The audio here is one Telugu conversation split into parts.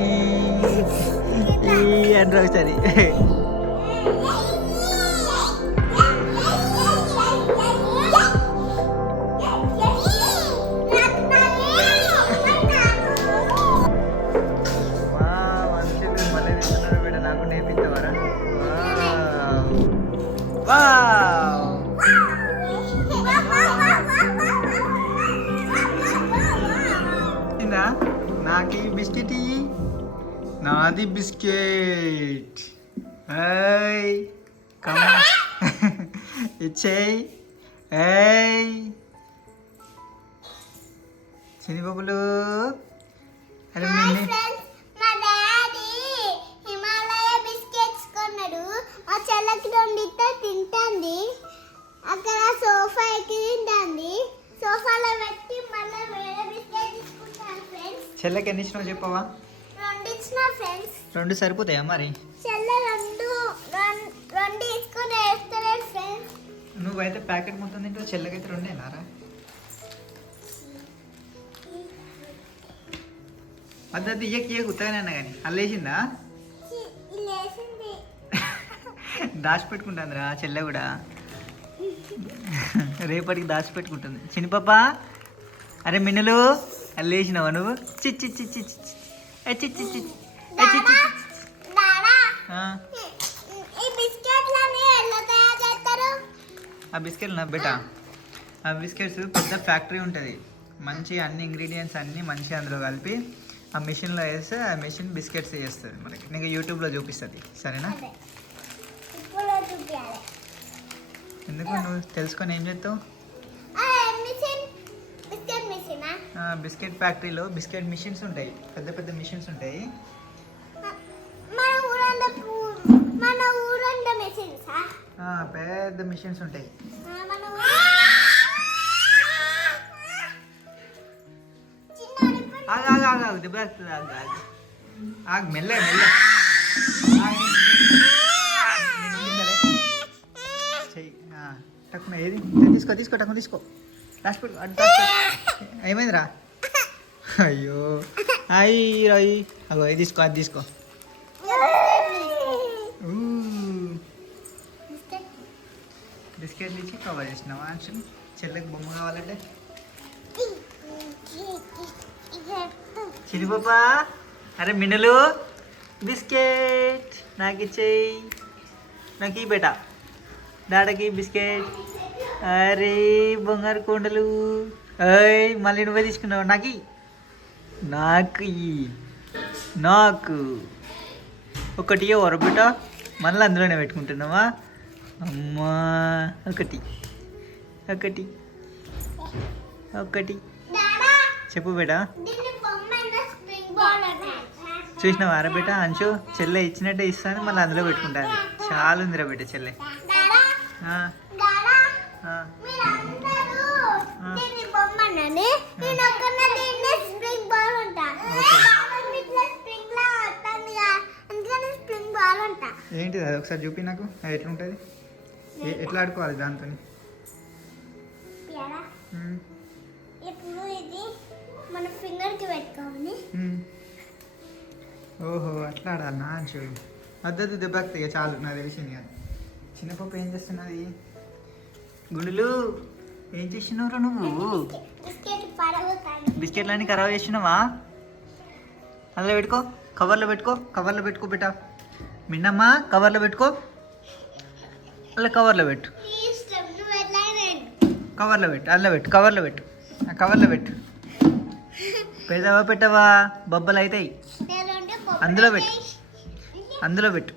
ఈ ఈ అంటారు ఒకసారి వావ్, నాకు నాకు ఈ బిస్కెట్ ఇయ్యి నాది బిస్కెట్. ఏయ్ కమ్ ఇచ్చేయి ఏయ్. శనిబాబులు ఇస్తే తింటుంది. అక్కడ సోఫా ఎక్కి తింటుంది. సోఫాలో పెట్టి మళ్ళీ వేరే బిస్కెట్ తీసుకుంటాను ఫ్రెండ్స్ చెల్లెకి ఎన్ని ఇచ్చినావు చెప్పవా? ఫ్రెండ్స్ రెండు సరిపోతాయా మరి? చెల్ల రెండు రెండు రెండు తీసుకుని వేస్తలేదు ఫ్రెండ్స్ నువ్వైతే ప్యాకెట్ మొత్తం తింటావు చెల్లెకైతే రెండే నారా? అది అది ఇయ్యకి ఇయ్యకు ఉత్తగానే అన్నా కానీ. అల్లేసిందా లేసింది దాచిపెట్టుకుంటుందిరా చెల్లె కూడా. రేపటికి దాచిపెట్టుకుంటుంది చిన్నపాప అరే మిన్నులు అల్లేసినావా నువ్వు? చిచ్చి చిచ్చి చిచ్చి ఆ, బిస్కెట్ ఆ బిస్కెట్లు నా ఆ బిస్కెట్స్ పెద్ద ఫ్యాక్టరీ ఉంటుంది మంచి అన్ని ఇంగ్రీడియంట్స్ అన్నీ మంచిగా అందులో కలిపి ఆ మిషన్లో వేస్తే ఆ మిషన్ బిస్కెట్స్ చేస్తుంది మనకి నీకు యూట్యూబ్లో చూపిస్తుంది సరేనా ఎందుకు నువ్వు తెలుసుకొని ఏం చేస్తావు బిస్కెట్ ఫ్యాక్టరీలో బిస్కెట్ మిషన్స్ ఉంటాయి పెద్ద పెద్ద మిషన్స్ ఉంటాయి పెద్ద మిషన్స్ ఉంటాయి ఆగు ఆగు ఆగు ఆగు దెబ్బ తాకుతుంది, ఆగు ఆగు ఆగు మెల్లె మెల్లె. చెయ్యి టక్కున ఏది తీసుకో తీసుకో టక్కున తీసుకో రాసి ఏమైందిరా? అయ్యో. అయ్యి అయ్యి అగో ఇది తీసుకో అది తీసుకో. బిస్కెట్ నుంచి కవర్ చేసినావా చెల్లెకి బొమ్మ కావాలంటే? చిరుపాప అరే మిన్నలు. బిస్కెట్. నాకు ఇచ్చేయి. నాకు ఈ బేట. డాడకి బిస్కెట్. అరే బంగారు కొండలు. అయ్ మళ్ళీ నువ్వే తీసుకున్నావు. నాకు. నాకు. నాకు. ఒకటి బిడ్డ? మళ్ళీ అందులోనే పెట్టుకుంటున్నావా? అమ్మా ఒకటి. ఒకటి. ఒకటి. చెప్పు బేటా చూసినావా అరే బేట అంచు చెల్లె ఇచ్చినట్టే ఇస్తాను మళ్ళీ అందులో పెట్టుకుంటాను. చాలా ఉందిరా బేట చెల్లె దాడా ఆ, దాడా ఆ. మీరందరూ ఆ. దీన్ని బొమ్మనని నేను ఒక్కన దీన్ని స్ప్రింగ్ బాల్ ఉంటా. స్ప్రింగ్ లా అందుకని స్ప్రింగ్ బాల్ ఉంటా. ఏంటిది అది? ఒకసారి చూపి నాకు. అది ఎట్లా ఉంటుంది ఎట్లా ఆడుకోవాలి దాంతో ఇప్పుడు ఇది మన ఫింగర్కి పెట్టుకోవాలి. ఓహో అట్లా ఆడాలి నా అంచు. అద్దద్దు దెబ్బకి చాలు నాకు తెలిసింది కానీ. చిన్న పాప ఏం చేస్తున్నది? గుండులు! ఏం చేసినావురా నువ్వు? బిస్కెట్లన్నీ ఖరాబ్ చేసినావా? అందులో పెట్టుకో కవర్లో పెట్టుకో కవర్లో పెట్టుకో బిడ్డ. మిన్నమ్మా కవర్లో పెట్టుకో. అలా కవర్లో పెట్టు. కవర్లో పెట్టు అందులో పెట్టు కవర్లో పెట్టు. ఆ కవర్లో పెట్టు. పెడతావా పెట్టవా? బొబ్బలు అవుతాయి అందులో పెట్టు. అందులో పెట్టు.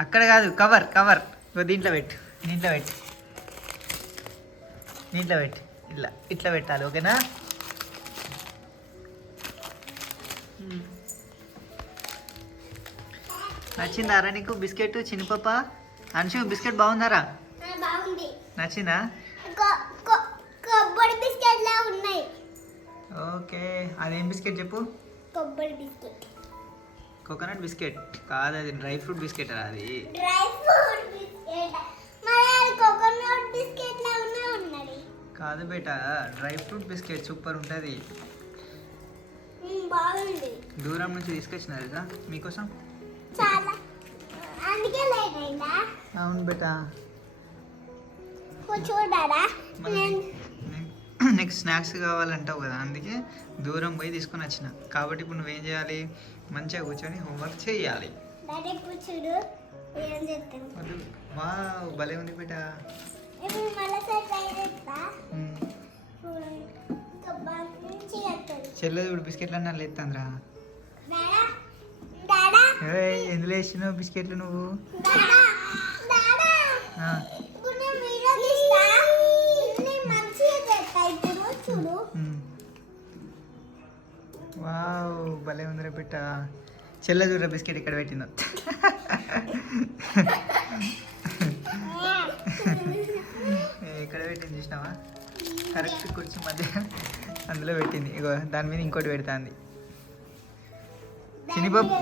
అక్కడ కాదు కవర్ కవర్. దీంట్లో పెట్టు దీంట్లో పెట్టు. దీంట్లో పెట్టు ఇట్లా ఇట్లా పెట్టాలి ఓకేనా? నచ్చిందారా నీకు? బిస్కెట్ చిన్నపప్ప? అంశు బిస్కెట్ బాగుందారా? బాగుంది. నచ్చిందా? కొబ్బరి బిస్కెట్ లా ఉన్నాయి. ఓకే. అదేం బిస్కెట్ చెప్పు? కొబ్బరి బిస్కెట్. Coconut biscuit. కాదు అది డ్రై ఫ్రూట్ బిస్కెట్ అది. డ్రై ఫ్రూట్ బిస్కెట్ మరి అది కోకోనట్ బిస్కెట్ లా ఉన్నా ఉన్నది కాదు బేట డ్రై ఫ్రూట్ బిస్కెట్ సూపర్ ఉంటుంది. దూరం నుంచి తీసుకొచ్చిన తెలుసా? మీకోసం? అవును బేటా. నెక్స్ట్ స్నాక్స్ కావాలంటావు కదా అందుకే దూరం పోయి తీసుకొని వచ్చిన. కాబట్టి ఇప్పుడు నువ్వేం చేయాలి? మంచిగా కూర్చొని హోంవర్క్ చేయాలి భలే ఉంది బేటా. చెల్లెది ఇప్పుడు బిస్కెట్లు అన్నా లేస్తుందిరా ఎందులో వేసినావు బిస్కెట్లు నువ్వు. వావ్ భలే ఉందిరా బిడ్డ చెల్లె చూడరా బిస్కెట్ ఇక్కడ పెట్టిందో ఏ, ఎక్కడ పెట్టింది చూసినావా? కరెక్ట్ కుర్చీ మధ్య అందులో పెట్టింది. ఇగో దాని మీద ఇంకోటి పెడుతుంది. చినిబాబు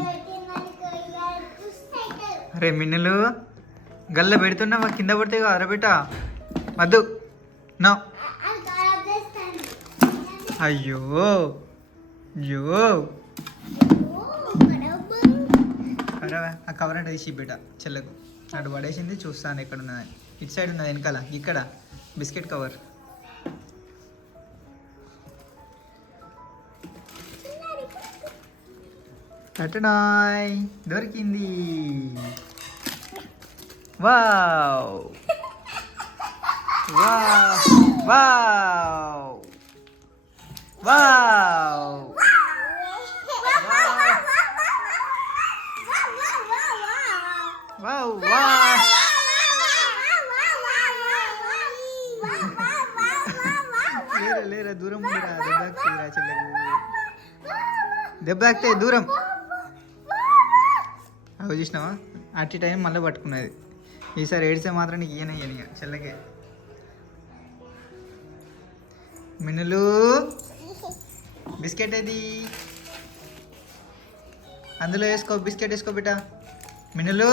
అరే మిన్నులు గల్ల పెడుతున్నావా? కింద పడితే అరబెట్ట వద్దు నో. అయ్యో అయ్యో. ఆ కవర్ అంటే తీసి బిడ్డ చెల్లకు. అటు పడేసింది చూస్తాను ఎక్కడ ఉన్నదని ఇటు సైడ్ ఉన్నది వెనకాల ఇక్కడ. Biscuit cover. కట్టనాయ్ దొరికింది. Wow. Wow. Wow. Wow. Wow wow. లేరా దూరం ఉందిరా దెబ్బ చెల్లకు దెబ్బ తాకితే దూరం. అవి చూసినావా? అట్టి టైం మళ్ళీ పట్టుకున్నది. ఈసారి ఏడిస్తే మాత్రం నీకు ఈయన ఈయన చెల్లకే. మినులు బిస్కెట్ ఏది? అందులో వేసుకో బిస్కెట్ వేసుకో బిడ్డ. మినులు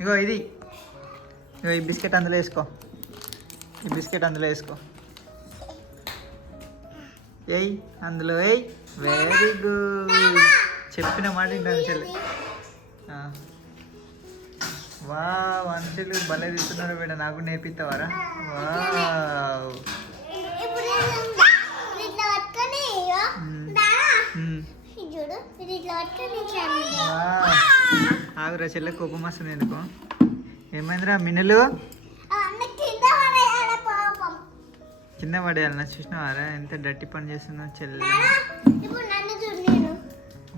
ఇగో ఇది. ఇగో ఈ బిస్కెట్ అందులో వేసుకో. ఈ బిస్కెట్ అందులో వేసుకో. ఏయ్ అందులో ఏయ్. వెరీ గుడ్ చెప్పిన మాట ఆ. వావ్ అంచెలు భలే తీస్తున్నారు బిడ్డ నాకు నేర్పిస్తావారా. వావ్. ఆగురా చెల్లె కోపం వస్తుంది ఎందుకు. ఏమైందిరా మిన్నులు అవన్నీ కింద పడేయాలి పాపం కింద పడేయాలన్నా చూసినావారా? ఎంత డట్టి పని చేస్తున్నా చెల్లె.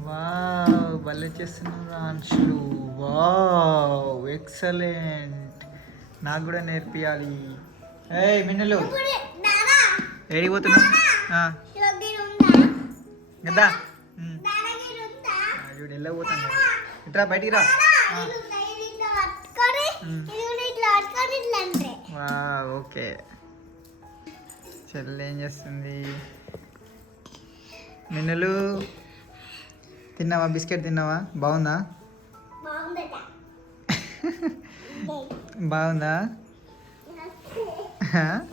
వావ్ భలే చేస్తున్నారు అంశులు. Wow excellent. నాకు కూడా నేర్పియాలి. ఏయ్ మిన్నులు. ఇప్పుడు దాడా ఏడికి పోతున్నావు? ఆ, ఇగో దీని ఉందా? గద్దా. ఉమ్. దాడా దీని ఉందా? ఆ, చూడు వెళ్ళబోతాను ఇట్రా బయటికి రా. ఓకే. చెల్లి ఏం చేస్తుంది? మిన్నులు తిన్నావా? బిస్కెట్ తిన్నావా? బాగుందా? బాగుందా?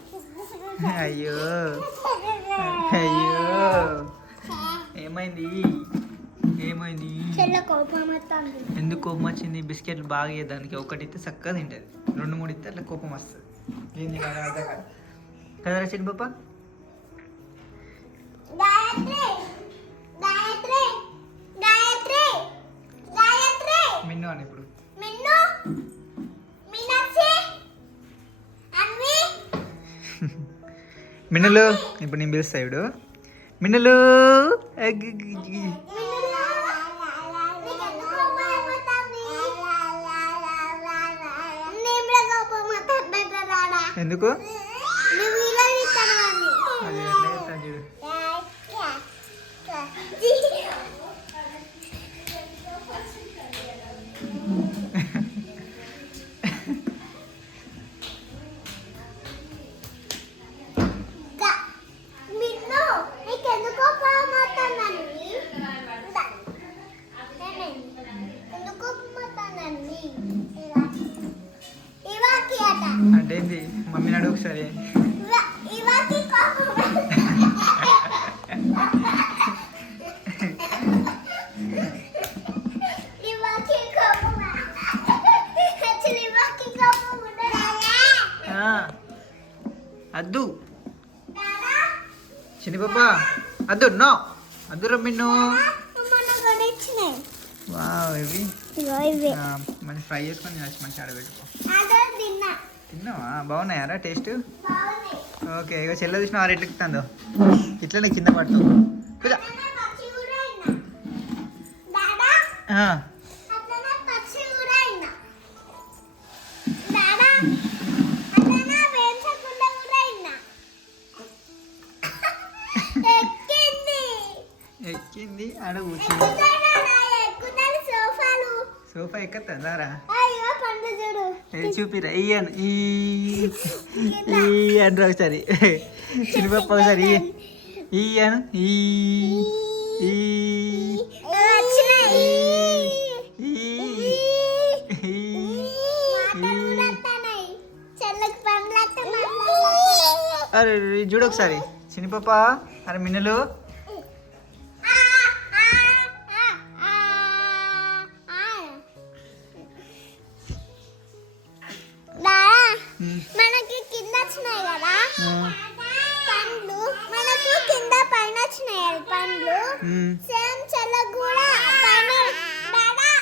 అయ్యో. అయ్యో. ఏమైంది? ఏమైంది? ఎందుకు కోపం వచ్చింది? బిస్కెట్లు బాగా ఇయ్యడానికి ఒకటి ఇస్తే చక్కగా తింటుంది. రెండు మూడు ఇస్తే అట్లా కోపం వస్తుంది. ఏంది కదా అర్థం కాదు. గాయత్రి గాయత్రి గాయత్రి మిన్ను అని ఇప్పుడు. మిన్ను మీనాక్షి అన్వి. మిన్నులు ఇప్పుడు నేను పిలుస్తా ఇప్పుడు మిన్నులు అగ్గిగ్గి. తింటున్నాం అందులో మిన్ను? ఇవి. మంచి ఫ్రై చేసుకొని తినచ్చు మంచి ఆడబెట్టుకో. తిన్నావా? బాగున్నాయారా టేస్ట్? ఓకే ఇక చెల్ల చూసిన ఆరు ఎట్లకి తందో ఇట్లనే కింద పడుతుంది. కుదా ఎక్కింది ఆడ కూర్చుంది. సోఫా ఎక్కుతుందారా చూపిరా ఇయ్యను ఈ అంటారు ఒకసారి. చిన్నపప్ప ఒకసారి ఇయ్యను ఈ అరే చూడు ఒకసారి. చిన్నపప్ప అరే మిన్నలు.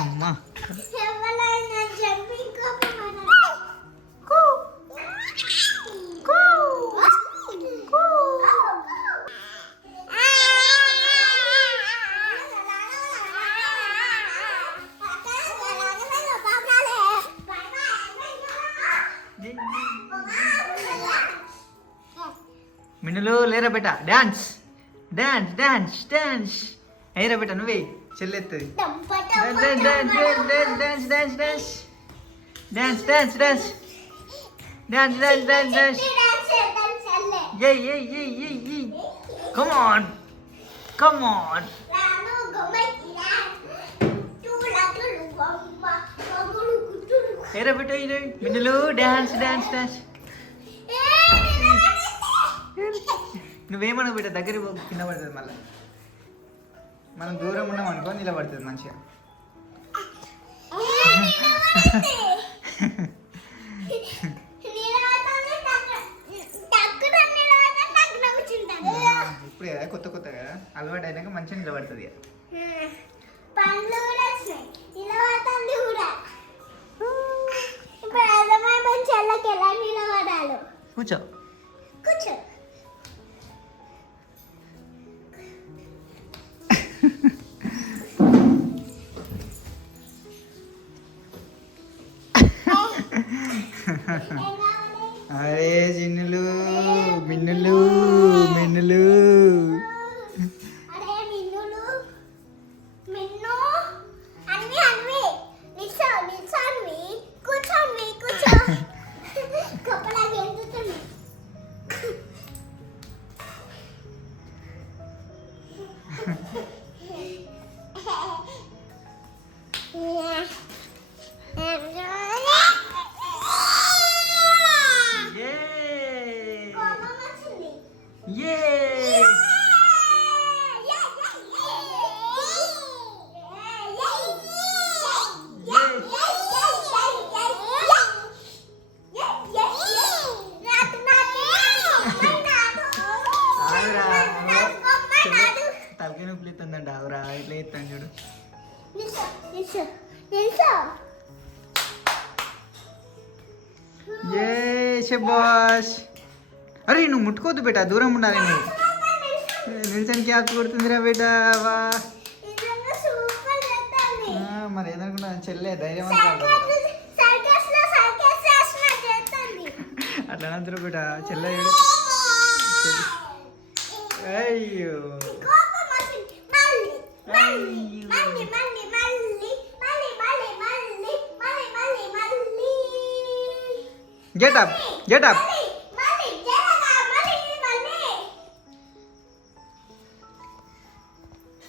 అమ్మా. మిన్నులు లేరా బెట? డాన్స్. Dance dance dance. అయ్యరా బెట నువ్వే చెల్లెత్తది dance dance dance dance dance dance dance dance dance dance dance Yay, yay, yay, yay, yay. Come on. Come on. ఏరా బిడ్డ ఇది మిన్నులు డాన్స్ డాన్స్ డాన్స్ నువ్వేమను బిడ్డ దగ్గర పో, కింద పడుతుంది మళ్ళీ. మనం దూరం ఉన్నాం అనుకో నిలబడుతుంది మంచిగా ఇప్పుడు కదా కొత్త కొత్త కదా అలవాటు అయినాక మంచిగా నిలబడుతుంది ఇక. আরে জিনুল శబాష్ అరే నువ్వు ముట్టుకోవద్దు బేటా దూరం ఉండాలి నువ్వు. నిల్చని క్యాప్ కొడుతుందిరా బేటా వా. మరి ఏదనుకున్నా చెల్లె ధైర్యం అట్లా అనంతరం బేటా చెల్లె. చెల్లి. అయ్యో. Get up get up.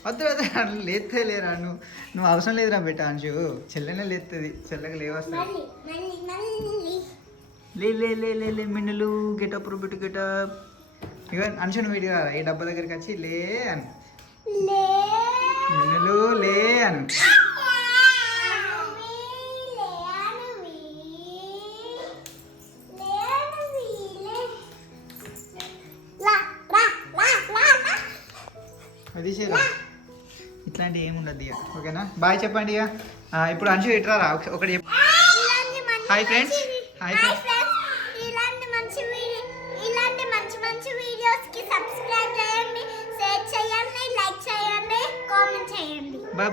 వద్దు వద్దు లేతే లేరా నువ్వు నువ్వు అవసరం లేదురా బెట్ట అంశు. చెల్లెనే లేస్తుంది చెల్లెకి లేవస్తుంది. లే లే లే లే లే మిన్నులు గెటప్ బిట్టు గెటప్ ఇక అంశు నువ్వు ఇటు ఈ డబ్బా దగ్గరికి వచ్చి లే అని. మిన్నులు లే అని. అది చేయరా ఇట్లాంటి ఏముండదు ఇక. ఓకేనా? బాయ్ చెప్పండి ఇక. ఇప్పుడు అంశు ఇట్రా ఒకటి హాయ్ ఫ్రెండ్స్ హాయ్ ఫ్రెండ్స్ ఇలాంటి మంచి ఇలాంటి మంచి మంచి వీడియోస్కి సబ్స్క్రైబ్ చేయండి షేర్ చేయండి లైక్ చేయండి కామెంట్ చేయండి. బాయ్